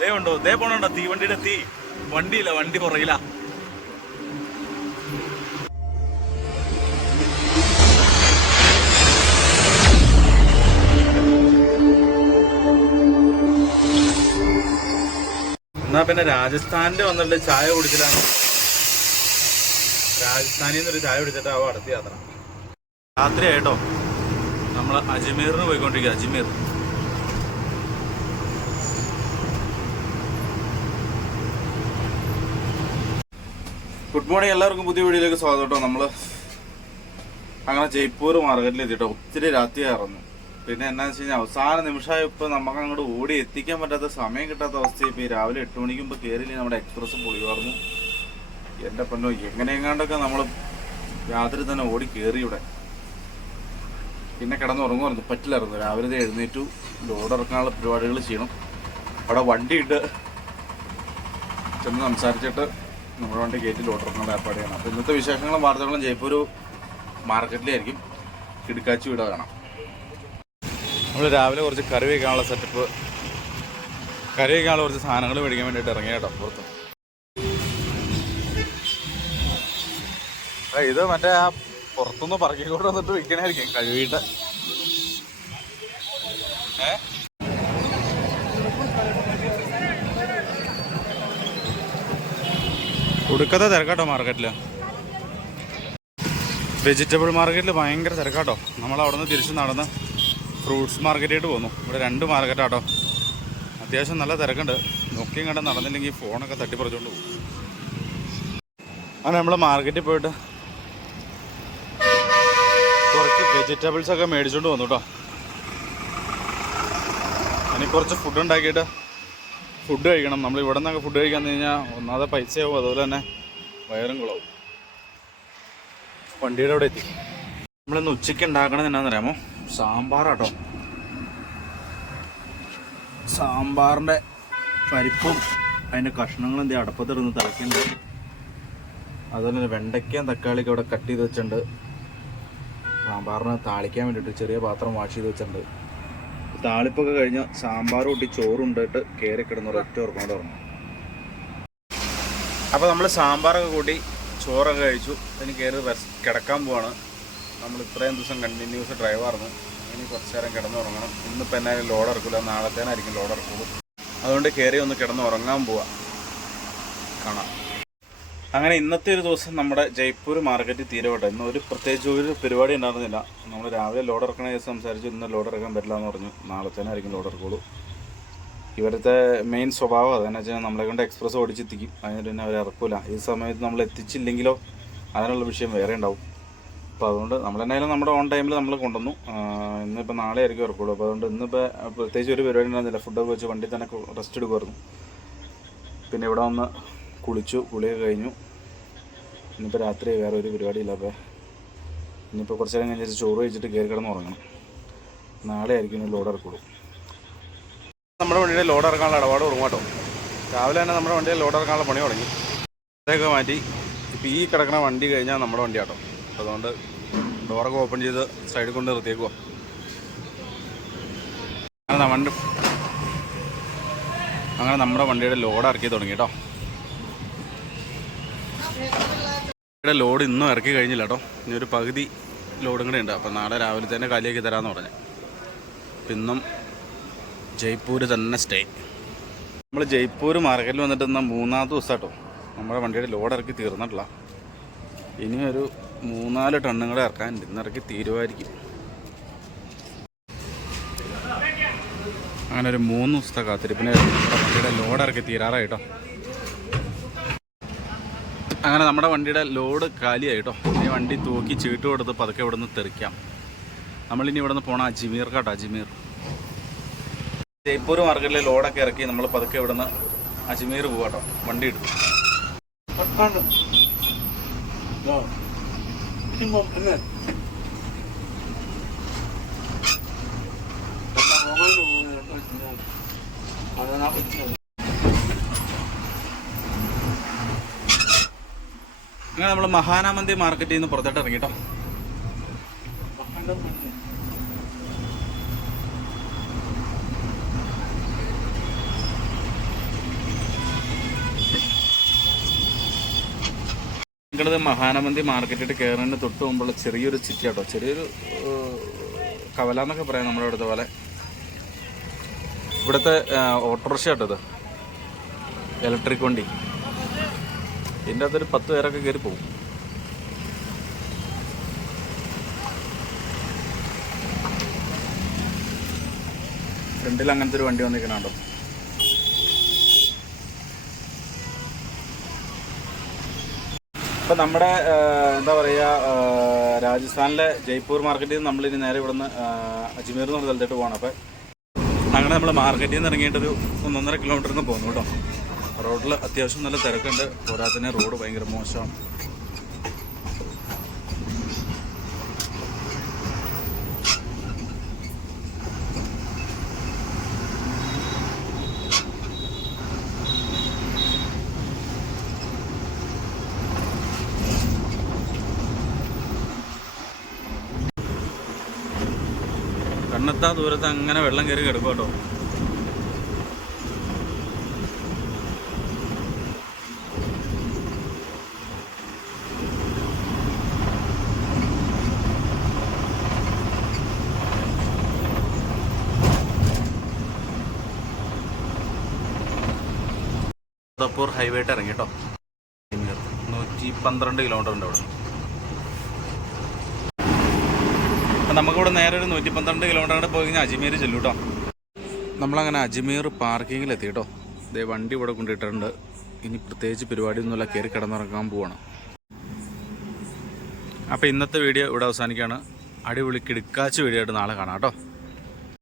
ദേ ഉണ്ടോ ദേ പോണോണ്ടോ തീ വണ്ടിയുടെ തീ വണ്ടിയില്ല വണ്ടി പുറകില. എന്നാ പിന്നെ രാജസ്ഥാനിൽ വന്നിട്ട് ചായ കുടിച്ചിട്ടാണ്. രാജസ്ഥാനിൽ നിന്നൊരു ചായ കുടിച്ചിട്ട് അവ അടുത്ത യാത്ര. രാത്രിയായിട്ടോ? നമ്മൾ അജ്മീറിന് പോയിക്കൊണ്ടിരിക്കുക അജ്മീർ. ഗുഡ് മോർണിംഗ് എല്ലാവർക്കും പുതിയ വീഡിയോയിലേക്ക് സ്വാഗതം കേട്ടോ. നമ്മൾ അങ്ങനെ ജയ്പൂർ മാർക്കറ്റിൽ എത്തിട്ടോ ഒത്തിരി രാത്രി ഇറങ്ങും പിന്നെ എന്നാ വെച്ച് കഴിഞ്ഞാൽ അവസാന നിമിഷമായി ഇപ്പൊ നമുക്ക് അങ്ങോട്ട് ഓടി എത്തിക്കാൻ പറ്റാത്ത സമയം കിട്ടാത്ത അവസ്ഥ ഇപ്പൊ ഈ രാവിലെ എട്ട് മണിക്ക് മുമ്പ് കയറിയില്ല നമ്മുടെ എക്സ്പ്രസ് പൊളിവാർന്നു എന്റെ പൊന്നോ എങ്ങനെയെങ്ങാണ്ടൊക്കെ നമ്മൾ രാത്രി തന്നെ ഓടി കയറി ഇവിടെ. പിന്നെ കിടന്നുറങ്ങുമായിരുന്നു. പറ്റില്ലായിരുന്നു. രാവിലെ എഴുന്നേറ്റു. ലോഡ് ഇറക്കാനുള്ള പരിപാടികൾ ചെയ്യണം. അവിടെ വണ്ടിയിട്ട് ചെന്ന് സംസാരിച്ചിട്ട് നമ്മുടെ വണ്ടി ഗേറ്റിൽ ഓർഡർ ഇറക്കാനുള്ള ഏർപ്പാട് ചെയ്യണം അപ്പോൾ ഇന്നത്തെ വിശേഷങ്ങളും വാർത്തകളും ജയ്പൂർ മാർക്കറ്റിലായിരിക്കും. കിടക്കാച്ചി വീട് കാണാം. നമ്മൾ രാവിലെ കുറച്ച് കറി വയ്ക്കാനുള്ള സെറ്റപ്പ് കറി വയ്ക്കാനുള്ള കുറച്ച് സാധനങ്ങൾ മേടിക്കാൻ വേണ്ടിയിട്ട് ഇറങ്ങിയ കേട്ടോ പുറത്ത്. ഇത് മറ്റേ ആ പുറത്തുനിന്ന് പറക്കിക്കൊണ്ട് വന്നിട്ട് വിൽക്കണായിരിക്കും കഴുകിയിട്ട് ഏ? ഒടുക്കത്തെ തിരക്കാട്ടോ മാർക്കറ്റിൽ വെജിറ്റബിൾ മാർക്കറ്റിൽ ഭയങ്കര തിരക്കാട്ടോ. നമ്മൾ അവിടെ നിന്ന് തിരിച്ച് നടന്ന് ഫ്രൂട്ട്സ് മാർക്കറ്റായിട്ട് പോന്നു. ഇവിടെ രണ്ട് മാർക്കറ്റാട്ടോ അത്യാവശ്യം നല്ല തിരക്കുണ്ട്. നോക്കിയും കണ്ട് നടന്നില്ലെങ്കിൽ ഫോണൊക്കെ തട്ടിപ്പറിച്ചുകൊണ്ട് പോകും. അങ്ങനെ നമ്മൾ മാർക്കറ്റിൽ പോയിട്ട് കുറച്ച് വെജിറ്റബിൾസൊക്കെ മേടിച്ചുകൊണ്ട് വന്നു കേട്ടോ ഇനി കുറച്ച് ഫുഡ് ഉണ്ടാക്കിയിട്ട് ഫുഡ് കഴിക്കണം. നമ്മൾ ഇവിടെ നിന്നൊക്കെ ഫുഡ് കഴിക്കാൻ കഴിഞ്ഞാൽ ഒന്നാമതെ പൈസയാവും. അതുപോലെ തന്നെ വയറും കുളവും. വണ്ടിയുടെ അവിടെ എത്തി. നമ്മളിന്ന് ഉച്ചയ്ക്ക് ഉണ്ടാക്കണത് എന്നാന്നറിയാമോ സാമ്പാറാട്ടോ. സാമ്പാറിന്റെ പരിപ്പും അതിന്റെ കഷ്ണങ്ങളും എന്ത് അടപ്പത്തിടുന്ന് തിളക്കുന്നുണ്ട് അതുപോലെ തന്നെ വെണ്ടയ്ക്കയും തക്കാളിയൊക്കെ അവിടെ കട്ട് ചെയ്ത് വെച്ചിട്ടുണ്ട്. സാമ്പാറിനെ താളിക്കാൻ വേണ്ടിയിട്ട് ചെറിയ പാത്രം വാഷ് ചെയ്ത് വെച്ചിട്ടുണ്ട്. താളിപ്പൊക്കെ കഴിഞ്ഞ് സാമ്പാർ കൂട്ടി ചോറുണ്ടിട്ട് കയറി കിടന്ന് ഒരൊറ്റ ഓർക്കോണ്ട് ഉറങ്ങും. അപ്പോൾ നമ്മൾ സാമ്പാറൊക്കെ കൂട്ടി ചോറൊക്കെ കഴിച്ചു. ഇനി കയറി കിടക്കാൻ പോവാണ്. നമ്മൾ ഇത്രയും ദിവസം കണ്ടിന്യൂസ് ഡ്രൈവായിരുന്നു ഇനി കുറച്ച് നേരം കിടന്നുറങ്ങണം ഇന്നിപ്പോൾ എന്നാലും ലോഡ് ഇറക്കില്ല നാളത്തേനായിരിക്കും ലോഡ് ഇറക്കുള്ളൂ അതുകൊണ്ട് കയറി ഒന്ന് കിടന്ന് ഉറങ്ങാൻ പോവാ. കാണാം. അങ്ങനെ ഇന്നത്തെ ഒരു ദിവസം നമ്മുടെ ജയ്പൂർ മാർക്കറ്റ് തീരുവട്ടെ ഇന്ന് ഒരു പ്രത്യേകിച്ച് ഒരു പരിപാടി ഉണ്ടായിരുന്നില്ല. നമ്മൾ രാവിലെ ലോഡ് ഇറക്കണ കേസ് സംസാരിച്ചു ഇന്ന് ലോഡ് ഇറക്കാൻ പറ്റില്ല എന്ന് പറഞ്ഞു. നാളത്തേനായിരിക്കും ലോഡ് ഇറക്കുള്ളൂ. ഇവരുടെ മെയിൻ സ്വഭാവം അതെന്ന് വെച്ചാൽ നമ്മളെ കൊണ്ട് എക്സ്പ്രസ് ഓടിച്ചെത്തിക്കും. അതിന് പിന്നെ അവർ ഇറക്കൂല. ഈ സമയത്ത് നമ്മൾ എത്തിച്ചില്ലെങ്കിലോ അതിനുള്ള വിഷയം വേറെ ഉണ്ടാവും. അപ്പോൾ അതുകൊണ്ട് നമ്മൾ എന്നാലും നമ്മുടെ ഓൺ ടൈമിൽ നമ്മൾ കൊണ്ടുവന്നു. ഇന്നിപ്പോൾ നാളെ ആയിരിക്കും ഇറക്കുള്ളൂ. അപ്പോൾ അതുകൊണ്ട് ഇന്നിപ്പോൾ പ്രത്യേകിച്ച് ഒരു പരിപാടി ഉണ്ടായിരുന്നില്ല. ഫുഡൊക്കെ വെച്ച് വണ്ടി തന്നെ റെസ്റ്റ് എടുക്കുമായിരുന്നു. പിന്നെ ഇവിടെ വന്ന് കുളിച്ചു കുളിയൊക്കെ കഴിഞ്ഞു. ഇന്നിപ്പോൾ രാത്രി വേറെ ഒരു പരിപാടിയില്ല അപ്പോൾ ഇനിയിപ്പോൾ കുറച്ച് നേരം കഴിഞ്ഞാൽ ചോറ് കഴിച്ചിട്ട് കയറി കിടന്ന് ഉറങ്ങണം. നാളെ ആയിരിക്കും ലോഡ് ഇറക്കുള്ളൂ. നമ്മുടെ വണ്ടിയുടെ ലോഡ് ഇറക്കാനുള്ള ഇടപാട് തുടങ്ങും കേട്ടോ. രാവിലെ തന്നെ നമ്മുടെ വണ്ടിയിൽ ലോഡ് ഇറക്കാനുള്ള പണി തുടങ്ങി. അതൊക്കെ മാറ്റി ഇപ്പോൾ ഈ കിടക്കുന്ന വണ്ടി കഴിഞ്ഞാൽ നമ്മുടെ വണ്ടി കേട്ടോ. അതുകൊണ്ട് ഡോറൊക്കെ ഓപ്പൺ ചെയ്ത് സൈഡിൽ കൊണ്ട് നിർത്തിയേക്കുക അങ്ങനെ വണ്ടി അങ്ങനെ നമ്മുടെ വണ്ടിയുടെ ലോഡ് ഇറക്കി തുടങ്ങി കേട്ടോ. ഇവിടെ ലോഡ് ഇന്നും ഇറക്കി കഴിഞ്ഞില്ല കേട്ടോ. ഇനി ഒരു പകുതി ലോഡും കൂടെ ഉണ്ട്. അപ്പോൾ നാളെ രാവിലെ തന്നെ കാലിയാക്കി തരാമെന്ന് പറഞ്ഞു. അപ്പം ഇന്നും ജയ്പൂർ തന്നെ സ്റ്റേ നമ്മൾ ജയ്പൂർ മാർക്കറ്റിൽ വന്നിട്ട് ഇന്ന് മൂന്നാമത്തെ ദിവസം കേട്ടോ. നമ്മുടെ വണ്ടിയുടെ ലോഡ് ഇറക്കി തീർന്നിട്ടില്ല. ഇനി ഒരു മൂന്നാൽ ടണ്ണും കൂടെ ഇറക്കാനുണ്ട്. ഇന്ന് ഇറക്കി തീരുമായിരിക്കും അങ്ങനെ ഒരു മൂന്ന് ദിവസത്തെ കാത്തിരിപ്പിന് വണ്ടിയുടെ ലോഡ് ഇറക്കി തീരാറായിട്ടോ അങ്ങനെ നമ്മുടെ വണ്ടിയുടെ ലോഡ് കാലിയായി കേട്ടോ ഈ വണ്ടി തൂക്കി ചീട്ട് കൊടുത്ത് പതുക്കെ ഇവിടെ നിന്ന് തെറിക്കാം. നമ്മളിനി ഇവിടെ നിന്ന് പോണ അജ്മീർ കേട്ടോ അജ്മീർ. ജയ്പൂർ മാർക്കറ്റിലെ ലോഡൊക്കെ ഇറക്കി നമ്മൾ പതുക്കെ ഇവിടെ നിന്ന് അജ്മീർ പോവാട്ടോ. വണ്ടി എടുത്തു. അങ്ങനെ നമ്മൾ മഹാനാമന്തി മാർക്കറ്റിൽ നിന്ന് പുറത്തോട്ട് ഇറങ്ങി കേട്ടോ ഞങ്ങളത് മഹാനമന്തി മാർക്കറ്റിൽ കയറുന്നതിന് തൊട്ട് മുമ്പുള്ള ചെറിയൊരു ചിറ്റി കേട്ടോ ചെറിയൊരു കവല എന്നൊക്കെ പറയാം നമ്മുടെ ഇവിടുത്തെ പോലെ. ഇവിടുത്തെ ഓട്ടോറിക്ഷ കേട്ടോ ഇത്. ഇലക്ട്രിക് വണ്ടി. ഇതിന്റെ അകത്തൊരു പത്ത് പേരൊക്കെ കയറി പോകും. ഫ്രണ്ടിൽ അങ്ങനത്തെ ഒരു വണ്ടി വന്നിരിക്കണോ ഇപ്പം നമ്മുടെ എന്താ പറയുക രാജസ്ഥാനിലെ ജയ്പൂർ മാർക്കറ്റിൽ നിന്ന് നമ്മളിനി നേരെ ഇവിടുന്ന് അജ്മീർ എന്ന് പറഞ്ഞ സ്ഥലത്തോട്ട് പോകണം അപ്പം അങ്ങനെ നമ്മൾ മാർക്കറ്റിൽ നിന്ന് ഇറങ്ങിയിട്ടൊരു ഒന്നൊന്നര കിലോമീറ്ററിൽ പോകുന്നു കേട്ടോ. റോഡിൽ അത്യാവശ്യം നല്ല തിരക്കുണ്ട്. പോരാത്തന്നെ റോഡ് ഭയങ്കര മോശമാണ് കണ്ണത്താ ദൂരത്ത് അങ്ങനെ വെള്ളം കയറി കിടക്കും കേട്ടോ. തപ്പൂർ ഹൈവേട്ട് ഇറങ്ങി കേട്ടോ. നൂറ്റി പന്ത്രണ്ട് കിലോമീറ്റർ ഉണ്ട് അവിടെ. അപ്പം നമുക്കിവിടെ നേരെ ഒരു നൂറ്റി പന്ത്രണ്ട് കിലോമീറ്റർ പോയി കഴിഞ്ഞാൽ അജ്മീർ ചെല്ലു കേട്ടോ. നമ്മളങ്ങനെ അജ്മീർ പാർക്കിങ്ങിൽ എത്തി കേട്ടോ. ഇതേ വണ്ടി ഇവിടെ കൊണ്ടിട്ടുണ്ട് ഇനി പ്രത്യേകിച്ച് പരിപാടിയൊന്നുമില്ല. കയറി കിടന്നിറങ്ങാൻ പോവാണ്. അപ്പോൾ ഇന്നത്തെ വീഡിയോ ഇവിടെ അവസാനിക്കുകയാണ്. അടിപൊളി കിടുക്കാച്ച് വീഡിയോ ആയിട്ട് നാളെ കാണാം കേട്ടോ.